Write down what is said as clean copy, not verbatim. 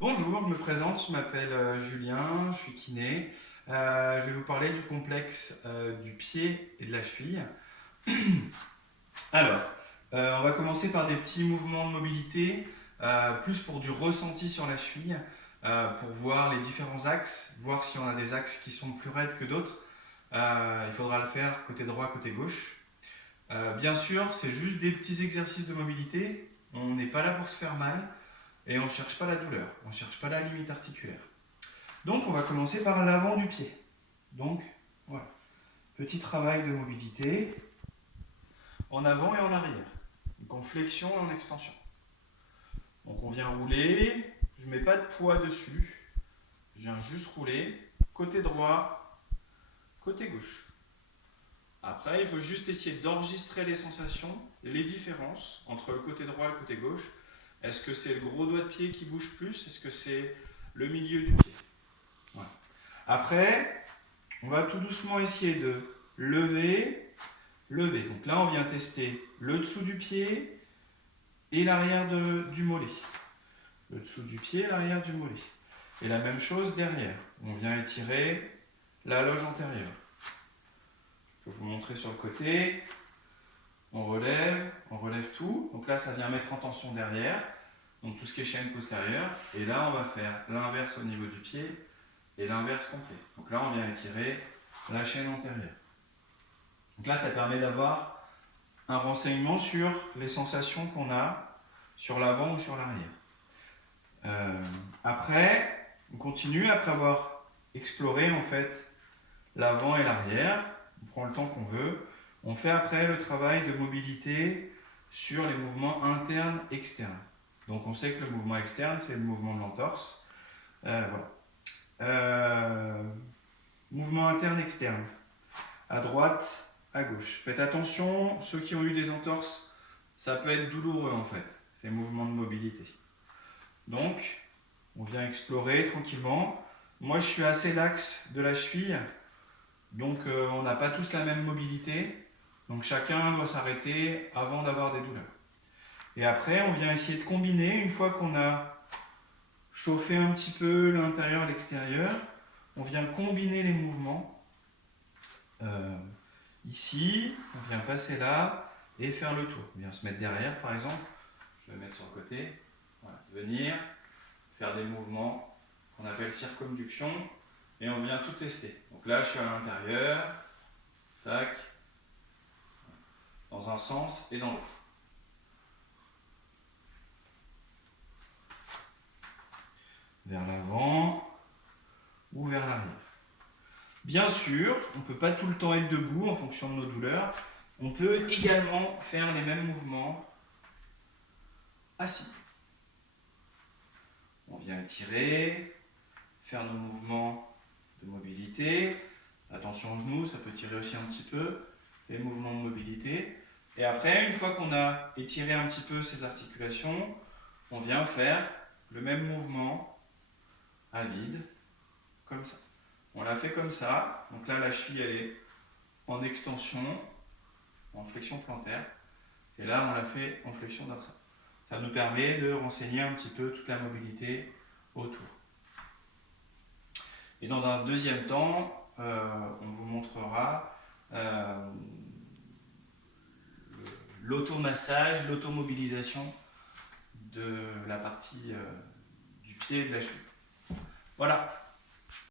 Bonjour, je me présente, je m'appelle Julien, je suis kiné. Je vais vous parler du complexe du pied et de la cheville. Alors, on va commencer par des petits mouvements de mobilité, plus pour du ressenti sur la cheville, pour voir les différents axes, voir si on a des axes qui sont plus raides que d'autres. Il faudra le faire côté droit, côté gauche. Bien sûr, c'est juste des petits exercices de mobilité. On n'est pas là pour se faire mal. Et on ne cherche pas la douleur, on ne cherche pas la limite articulaire. Donc on va commencer par l'avant du pied. Donc voilà, petit travail de mobilité en avant et en arrière. Donc en flexion et en extension. Donc on vient rouler, je ne mets pas de poids dessus, je viens juste rouler, côté droit, côté gauche. Après, il faut juste essayer d'enregistrer les sensations, les différences entre le côté droit et le côté gauche. Est-ce que c'est le gros doigt de pied qui bouge plus? Est-ce que c'est le milieu du pied? Voilà. Après, on va tout doucement essayer de lever, lever. Donc là, on vient tester le dessous du pied et l'arrière du mollet. Le dessous du pied et l'arrière du mollet. Et la même chose derrière. On vient étirer la loge antérieure. Je peux vous montrer sur le côté. On relève tout. Donc là, ça vient mettre en tension derrière. Donc tout ce qui est chaîne postérieure. Et là, on va faire l'inverse au niveau du pied et l'inverse complet. Donc là, on vient étirer la chaîne antérieure. Donc là, ça permet d'avoir un renseignement sur les sensations qu'on a sur l'avant ou sur l'arrière. Après, on continue après avoir exploré en fait l'avant et l'arrière. On prend le temps qu'on veut. On fait après le travail de mobilité sur les mouvements internes externes. Donc on sait que le mouvement externe, c'est le mouvement de l'entorse. Voilà. Mouvement interne externe. À droite, à gauche. Faites attention, ceux qui ont eu des entorses, ça peut être douloureux en fait, ces mouvements de mobilité. Donc, on vient explorer tranquillement. Moi, je suis assez laxe de la cheville, donc on n'a pas tous la même mobilité. Donc chacun doit s'arrêter avant d'avoir des douleurs. Et après, on vient essayer de combiner, une fois qu'on a chauffé un petit peu l'intérieur et l'extérieur, on vient combiner les mouvements. Ici, on vient passer là et faire le tour. On vient se mettre derrière par exemple. Je vais mettre sur le côté. Voilà. Venir faire des mouvements qu'on appelle circonduction et on vient tout tester. Donc là, je suis à l'intérieur. Tac. Dans un sens et dans l'autre. Vers l'avant ou vers l'arrière. Bien sûr, on ne peut pas tout le temps être debout en fonction de nos douleurs. On peut également faire les mêmes mouvements assis. On vient étirer, faire nos mouvements de mobilité. Attention aux genoux, ça peut tirer aussi un petit peu. Les mouvements de mobilité. Et après, une fois qu'on a étiré un petit peu ces articulations, on vient faire le même mouvement à vide, comme ça. On l'a fait comme ça. Donc là, la cheville, elle est en extension, en flexion plantaire. Et là, on l'a fait en flexion dorsale. Ça nous permet de renseigner un petit peu toute la mobilité autour. Et dans un deuxième temps, on vous montrera l'automassage, l'automobilisation de la partie du pied et de la cheville. Voilà.